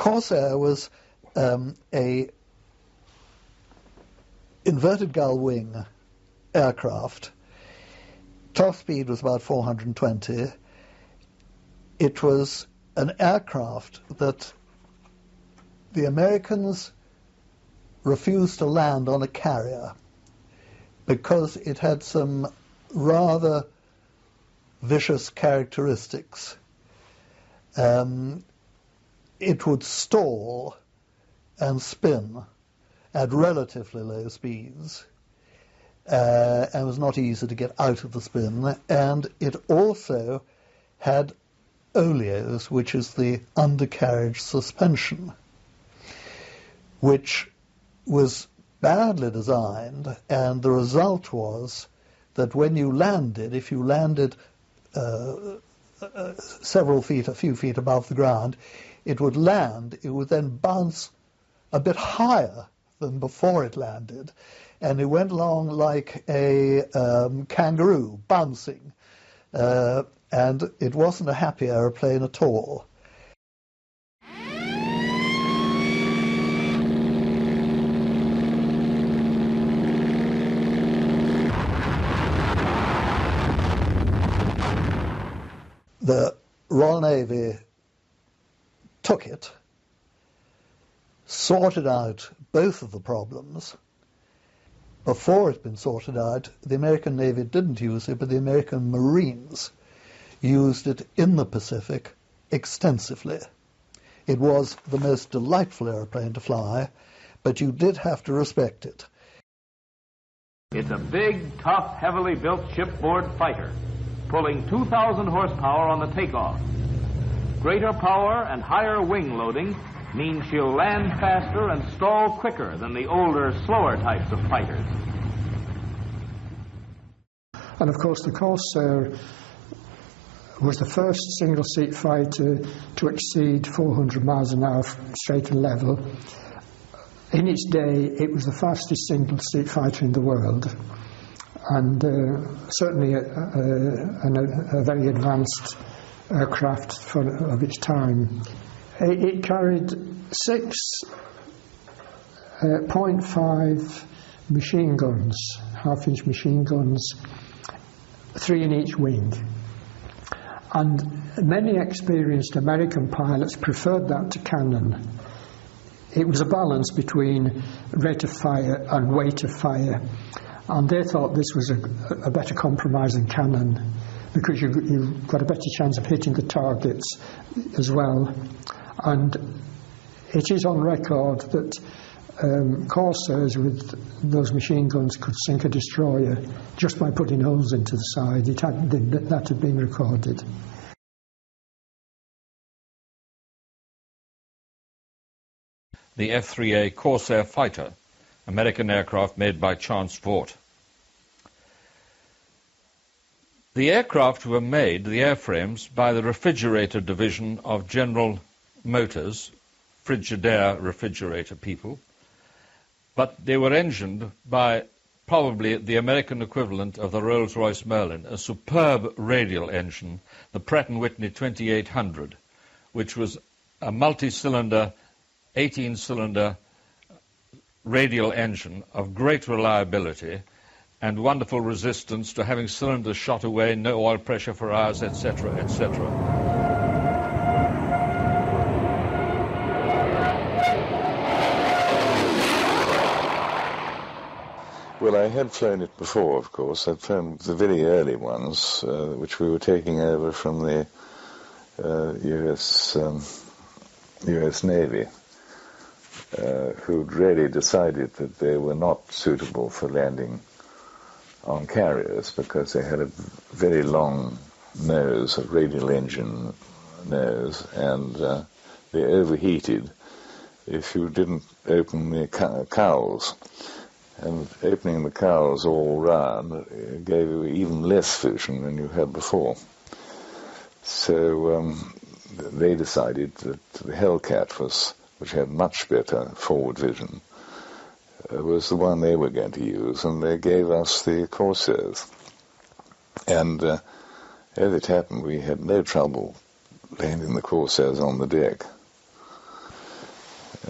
Corsair was a inverted gull wing aircraft. Top speed was about 420. It was an aircraft that the Americans refused to land on a carrier because it had some rather vicious characteristics. It would stall and spin at relatively low speeds, and was not easy to get out of the spin, and it also had oleos, which is the undercarriage suspension, which was badly designed, and the result was that when you landed, if you landed several feet, a few feet above the ground, it would then bounce a bit higher than before it landed, and it went along like a kangaroo, bouncing, and it wasn't a happy aeroplane at all. The Royal Navy took it, sorted out both of the problems. Before it had been sorted out, the American Navy didn't use it, but the American Marines used it in the Pacific extensively. It was the most delightful airplane to fly, but you did have to respect it. It's a big, tough, heavily built shipboard fighter, pulling 2,000 horsepower on the Takeoff. Greater power and higher wing loading means she'll land faster and stall quicker than the older, slower types of fighters. And of course the Corsair was the first single-seat fighter to exceed 400 miles an hour straight and level. In its day, it was the fastest single-seat fighter in the world, and certainly a very advanced aircraft of its time. It carried 6.5 machine guns, half-inch machine guns, 3 in each wing. And many experienced American pilots preferred that to cannon. It was a balance between rate of fire and weight of fire, and they thought this was a better compromise than cannon, because you've got a better chance of hitting the targets as well. And it is on record that Corsairs with those machine guns could sink a destroyer just by putting holes into the side. That had been recorded. The F4U Corsair fighter, American aircraft made by Chance Vought. The aircraft were made, the airframes, by the refrigerator division of General Motors, Frigidaire refrigerator people, but they were engined by probably the American equivalent of the Rolls-Royce Merlin, a superb radial engine, the Pratt & Whitney 2800, which was a multi-cylinder, 18-cylinder radial engine of great reliability and wonderful resistance to having cylinders shot away, no oil pressure for hours, etc., etc. Well, I had flown it before, of course. I'd flown the very early ones, which we were taking over from the US Navy, who'd really decided that they were not suitable for landing on carriers because they had a very long nose, a radial engine nose, and they overheated if you didn't open the cowls. And opening the cowls all round gave you even less vision than you had before. So they decided that the Hellcat, which had much better forward vision, was the one they were going to use, and they gave us the Corsairs. And as it happened, we had no trouble landing the Corsairs on the deck.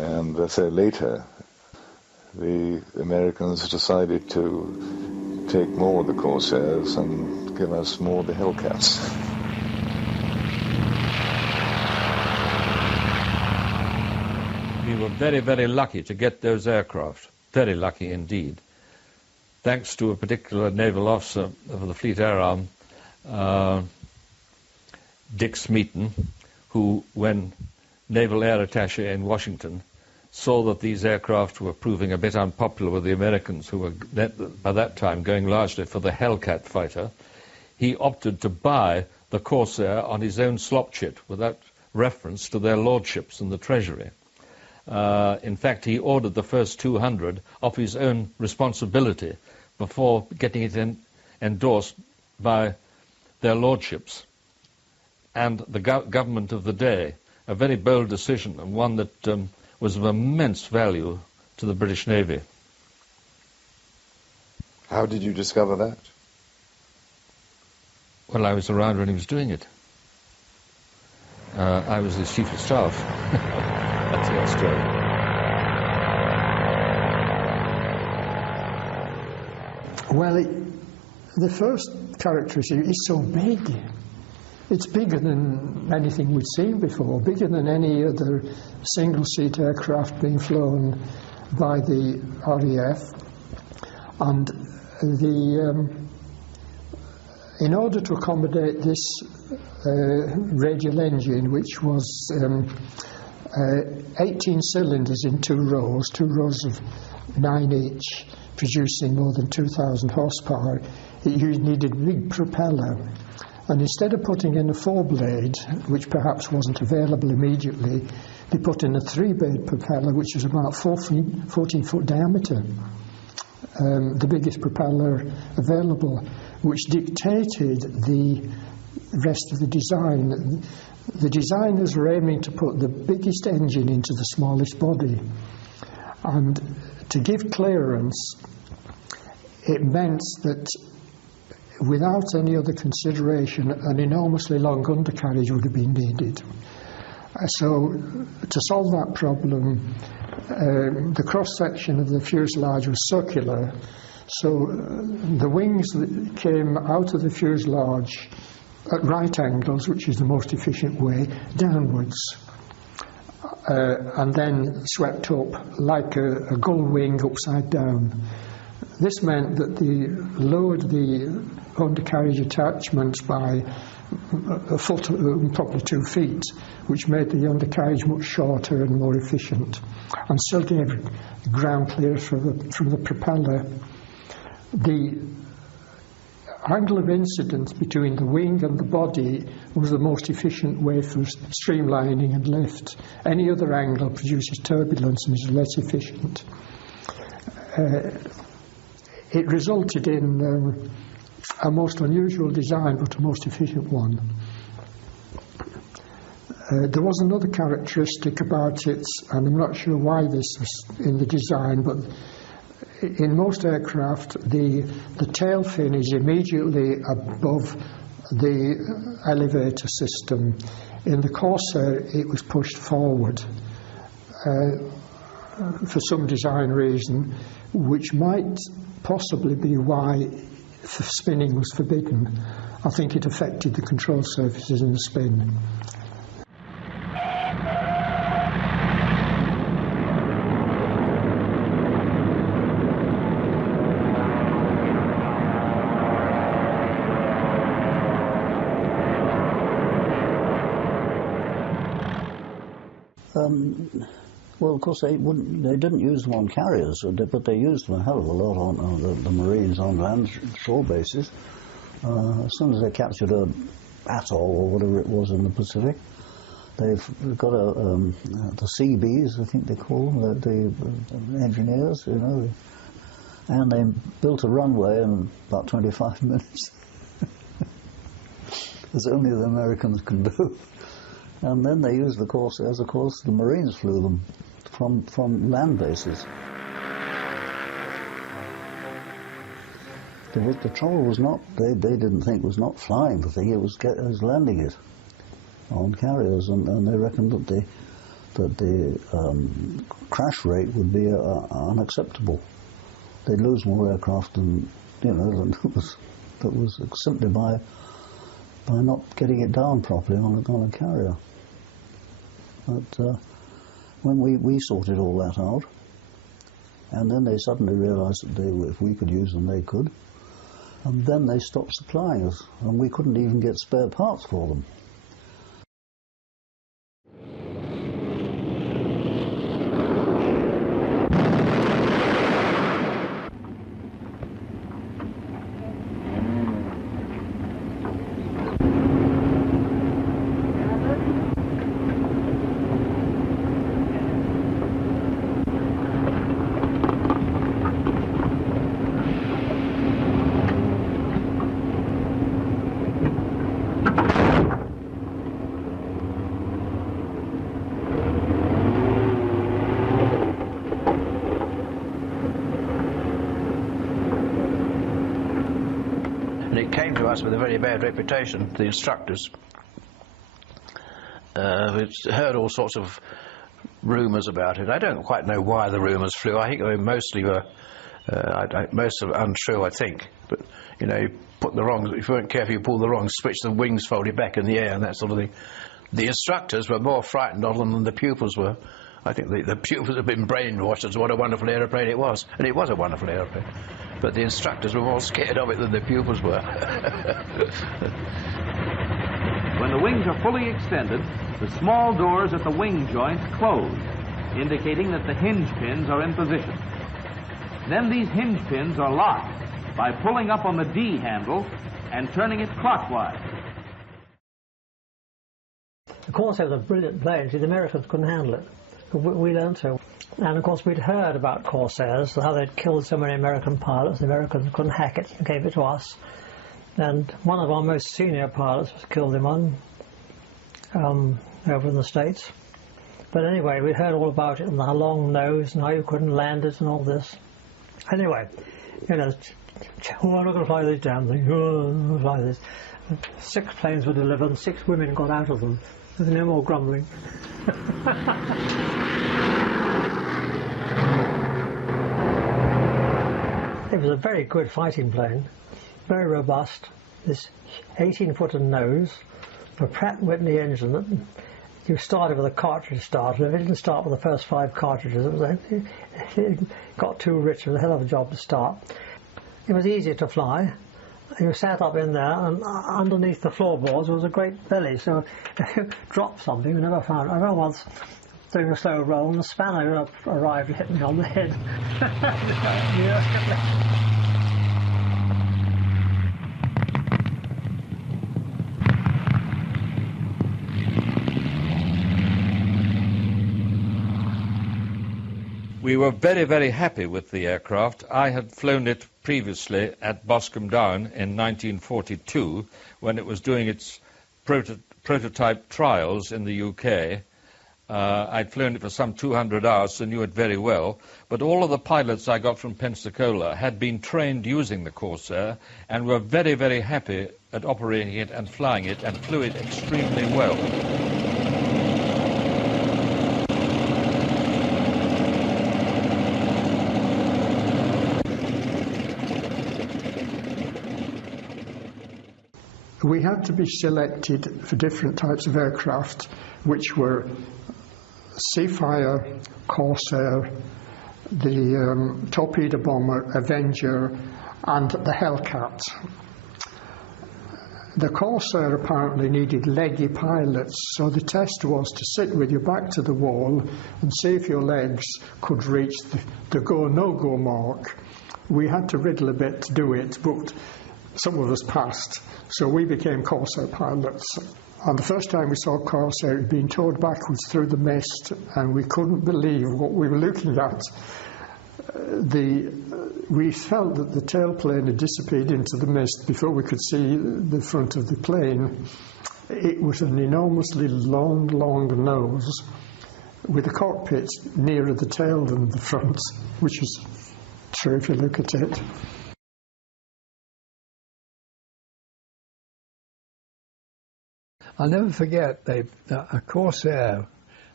And so later, the Americans decided to take more of the Corsairs and give us more of the Hellcats. We were very, very lucky to get those aircraft. Very lucky indeed. Thanks to a particular naval officer of the Fleet Air Arm, Dick Smeaton, who, when Naval Air Attaché in Washington, saw that these aircraft were proving a bit unpopular with the Americans, who were by that time going largely for the Hellcat fighter. He opted to buy the Corsair on his own slop chit without reference to their lordships and the Treasury. In fact, he ordered the first 200 off his own responsibility before getting it endorsed by their lordships and the government of the day. A very bold decision, and one that was of immense value to the British Navy. How did you discover that? Well, I was around when he was doing it. I was his chief of staff. That's the story. Well, the first characteristic is so big. It's bigger than anything we'd seen before, bigger than any other single-seat aircraft being flown by the RAF. And in order to accommodate this radial engine, which was 18 cylinders in two rows of 9 each, producing more than 2,000 horsepower, it needed a big propeller. And instead of putting in a 4-blade, which perhaps wasn't available immediately, they put in a 3-blade propeller, which was about 14-foot diameter, the biggest propeller available, which dictated the rest of the design. The designers were aiming to put the biggest engine into the smallest body. And to give clearance, it meant that without any other consideration, an enormously long undercarriage would have been needed. So, to solve that problem, the cross-section of the fuselage was circular, so the wings that came out of the fuselage at right angles, which is the most efficient way, downwards, and then swept up like a gull wing upside down. This meant that they lowered the undercarriage attachments by a foot, probably 2 feet, which made the undercarriage much shorter and more efficient, and still gave ground clearance from the propeller. The angle of incidence between the wing and the body was the most efficient way for streamlining and lift. Any other angle produces turbulence and is less efficient. It resulted in a most unusual design, but a most efficient one. There was another characteristic about it, and I'm not sure why this was in the design, but in most aircraft, the tail fin is immediately above the elevator system. In the Corsair, it was pushed forward for some design reason, which might possibly be why spinning was forbidden. I think it affected the control surfaces in the spin. Well, of course, they didn't use them on carriers, but they used them a hell of a lot on the Marines on land shore bases. As soon as they captured a atoll or whatever it was in the Pacific, they've got the CBs, I think they call them, the engineers, you know, and they built a runway in about 25 minutes. As only the Americans can do. And then they used the Corsairs. Of course, the Marines flew them from land bases. The trouble was not, they didn't think was not flying the thing, it was landing it on carriers, and they reckoned that that the crash rate would be unacceptable. They'd lose more aircraft than than that was simply by not getting it down properly on a carrier. But when we sorted all that out, and then they suddenly realised that if we could use them, they could, and then they stopped supplying us, and we couldn't even get spare parts for them. With a very bad reputation, the instructors. We've heard all sorts of rumours about it. I don't quite know why the rumours flew. I think they mostly were most of it untrue, I think. But you put the wrong. If you weren't careful, you pull the wrong switch, the wings folded back in the air, and that sort of thing. The instructors were more frightened of them than the pupils were. I think the pupils have been brainwashed as what a wonderful aeroplane it was, and it was a wonderful aeroplane. But the instructors were more scared of it than the pupils were. When the wings are fully extended, the small doors at the wing joints close, indicating that the hinge pins are in position. Then these hinge pins are locked by pulling up on the D handle and turning it clockwise. The Corsair was a brilliant plane. See, the Americans couldn't handle it. We learned to. And of course we'd heard about Corsairs, how they'd killed so many American pilots. The Americans couldn't hack it and gave it to us. And one of our most senior pilots was killed in one over in the States. But anyway, we'd heard all about it and the long nose and how you couldn't land it and all this. Anyway, I'm not going to fly these damn things. Oh, I'm not going to fly this. 6 planes were delivered and 6 women got out of them. There's no more grumbling. It was a very good fighting plane, very robust. This 18-footer nose, a Pratt & Whitney engine that you started with a cartridge starter. If it didn't start with the first 5 cartridges, it got too rich. It was a hell of a job to start. It was easy to fly. You sat up in there, and underneath the floorboards was a great belly, so if you dropped something, you never found it. I remember once doing a slow roll, and the spanner arrived and hit me on the head. We were very, very happy with the aircraft. I had flown it previously at Boscombe Down in 1942 when it was doing its prototype trials in the UK. I'd flown it for some 200 hours, so knew it very well. But all of the pilots I got from Pensacola had been trained using the Corsair and were very, very happy at operating it and flying it, and flew it extremely well. We had to be selected for different types of aircraft, which were Seafire, Corsair, the torpedo bomber, Avenger, and the Hellcat. The Corsair apparently needed leggy pilots, so the test was to sit with your back to the wall and see if your legs could reach the go, no-go mark. We had to riddle a bit to do it, but some of us passed, so we became Corsair pilots. And the first time we saw Corsair, it had been towed backwards through the mist, and we couldn't believe what we were looking at. We felt that the tailplane had disappeared into the mist before we could see the front of the plane. It was an enormously long nose with the cockpit nearer the tail than the front, which is true if you look at it. I'll never forget a Corsair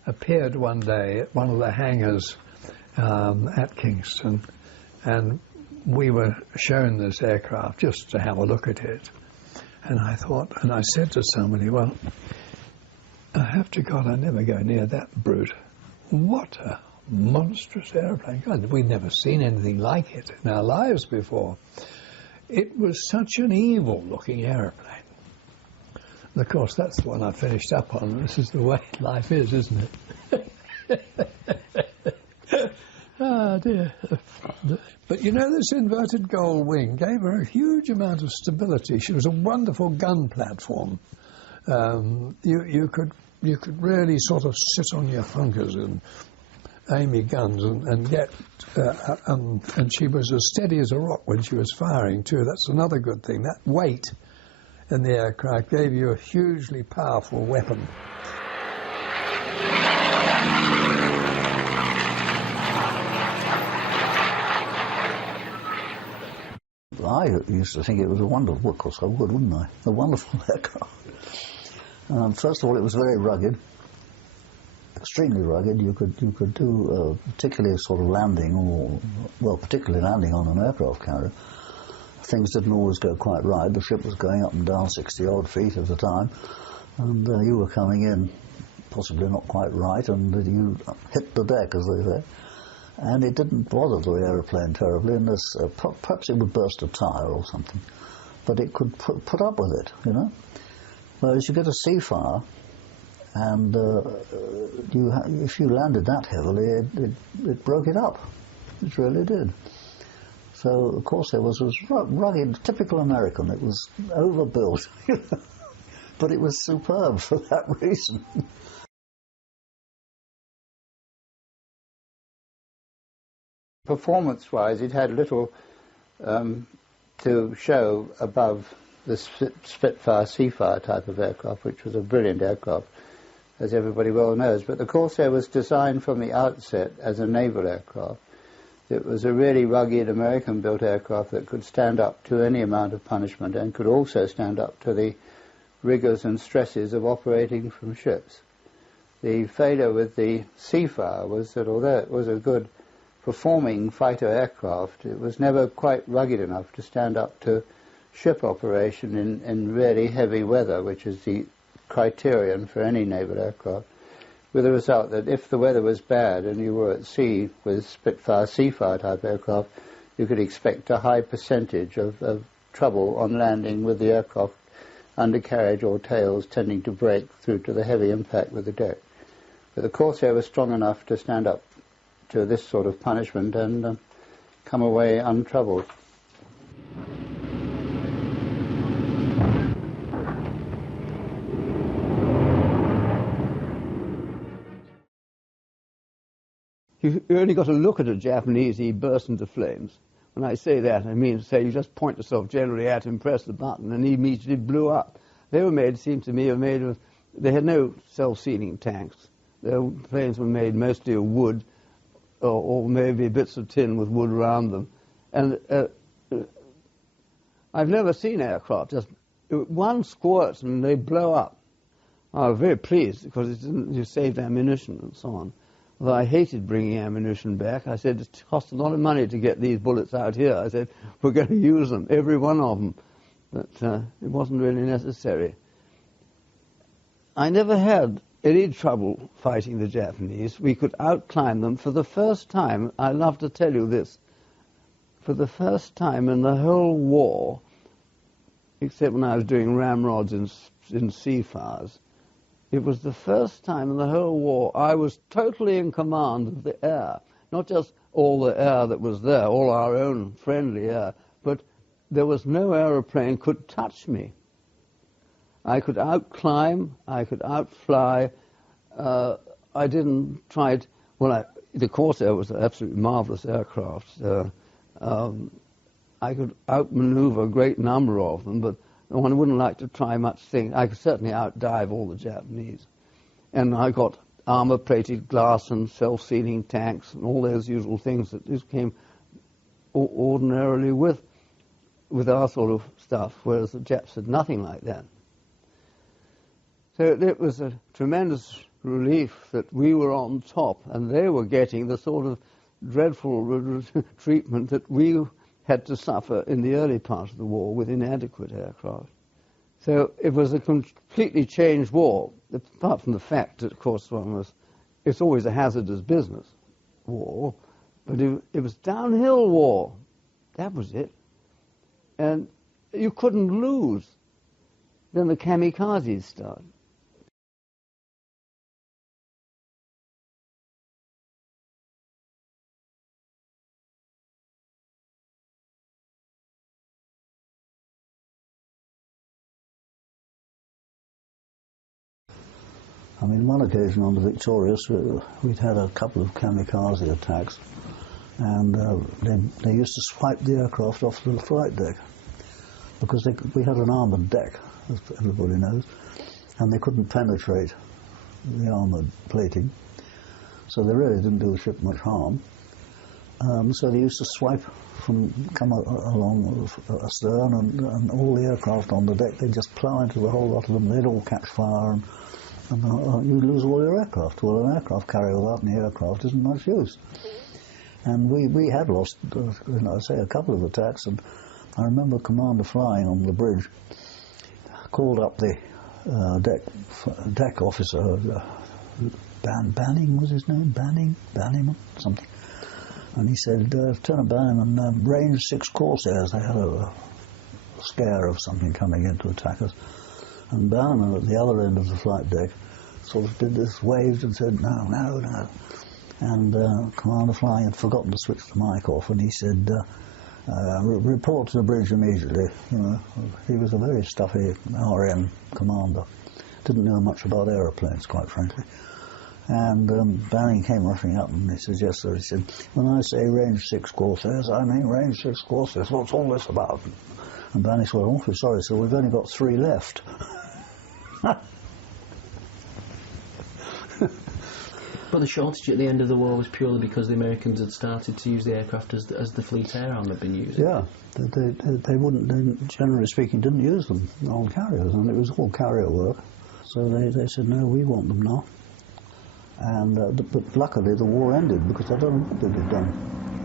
appeared one day at one of the hangars at Kingston, and we were shown this aircraft just to have a look at it. And I thought, and I said to somebody, well, I have to God, I never go near that brute. What a monstrous airplane. God, we'd never seen anything like it in our lives before. It was such an evil-looking airplane. And of course, that's the one I finished up on. This is the way life is, isn't it? Ah, dear. But you know, this inverted gold wing gave her a huge amount of stability. She was a wonderful gun platform. You could really sort of sit on your hunkers and aim your guns and get... and she was as steady as a rock when she was firing, too. That's another good thing. That weight in the aircraft gave you a hugely powerful weapon. I used to think it was a wonderful, well, of course I would, wouldn't I? A wonderful aircraft. First of all, it was very rugged, extremely rugged. You could do particularly sort of landing, or, well, particularly landing on an aircraft carrier. Things didn't always go quite right. The ship was going up and down 60-odd feet at a time, and you were coming in possibly not quite right, and you hit the deck, as they say. And it didn't bother the aeroplane terribly, unless perhaps it would burst a tyre or something. But it could put up with it, you know. Whereas you get a sea fire, and if you landed that heavily, it broke it up. It really did. So, of course, there was rugged, typical American. It was overbuilt, but it was superb for that reason. Performance-wise, it had little to show above the Spitfire Seafire type of aircraft, which was a brilliant aircraft, as everybody well knows. But the Corsair was designed from the outset as a naval aircraft. It was a really rugged American-built aircraft that could stand up to any amount of punishment and could also stand up to the rigours and stresses of operating from ships. The failure with the Seafire was that although it was a good performing fighter aircraft, it was never quite rugged enough to stand up to ship operation in really heavy weather, which is the criterion for any naval aircraft, with the result that if the weather was bad and you were at sea with Spitfire Seafire type aircraft, you could expect a high percentage of trouble on landing with the aircraft undercarriage or tails tending to break through to the heavy impact with the deck. But the Corsair was strong enough to stand up to this sort of punishment and come away untroubled. You only got to look at a Japanese, he burst into flames. When I say that, I mean, say you just point yourself generally at him, press the button, and he immediately blew up. They were made, it seemed to me, they had no self-sealing tanks. Their planes were made mostly of wood, or maybe bits of tin with wood around them. And I've never seen aircraft, just one squirt and they blow up. I was very pleased because you saved ammunition and so on. Although I hated bringing ammunition back. I said, it cost a lot of money to get these bullets out here. I said, we're going to use them, every one of them. But it wasn't really necessary. I never had any trouble fighting the Japanese. We could outclimb them for the first time. I love to tell you this. For the first time in the whole war, except when I was doing ramrods in sea fires, it was the first time in the whole war I was totally in command of the air. Not just all the air that was there, all our own friendly air, but there was no aeroplane could touch me. I could outclimb, I could outfly. I didn't try it. Well, the Corsair was an absolutely marvelous aircraft. I could outmaneuver a great number of them, but one wouldn't like to try much thing. I could certainly outdive all the Japanese. And I got armor-plated glass and self-sealing tanks and all those usual things that just came ordinarily with our sort of stuff, whereas the Japs had nothing like that. So it was a tremendous relief that we were on top and they were getting the sort of dreadful treatment that we had to suffer in the early part of the war with inadequate aircraft. So it was a completely changed war, apart from the fact that, of course, it's always a hazardous business, war, but it was downhill war. That was it. And you couldn't lose. Then the kamikazes started. I mean, one occasion on the Victorious, we'd had a couple of kamikaze attacks, and they used to swipe the aircraft off the flight deck, because we had an armoured deck, as everybody knows, and they couldn't penetrate the armoured plating, so they really didn't do the ship much harm. So they used to come along astern, and all the aircraft on the deck, they'd just plough into the whole lot of them, they'd all catch fire, and you'd lose all your aircraft. Well, an aircraft carrier without any aircraft isn't much use. And we had lost, a couple of attacks, and I remember Commander Flying on the bridge called up the deck officer, Banning was his name, Banning, something. And he said, Lieutenant Banning, range 6 Corsairs. They had a scare of something coming in to attack us. And Bannerman at the other end of the flight deck sort of did this, waved and said, no. And Commander Flying had forgotten to switch the mic off, and he said, report to the bridge immediately. You know, he was a very stuffy RM commander. Didn't know much about aeroplanes, quite frankly. And Banning came rushing up, and he said, yes, sir. He said, when I say range 6 Corsairs, I mean range 6 Corsairs. What's all this about? And Banning said, well, I'm awfully sorry, sir, we've only got 3 left. But the shortage at the end of the war was purely because the Americans had started to use the aircraft as the fleet air arm had been using. Yeah, they generally speaking, didn't use them on carriers, and it was all carrier work. So they said, no, we want them now. And but luckily the war ended, because I don't know what they'd have done.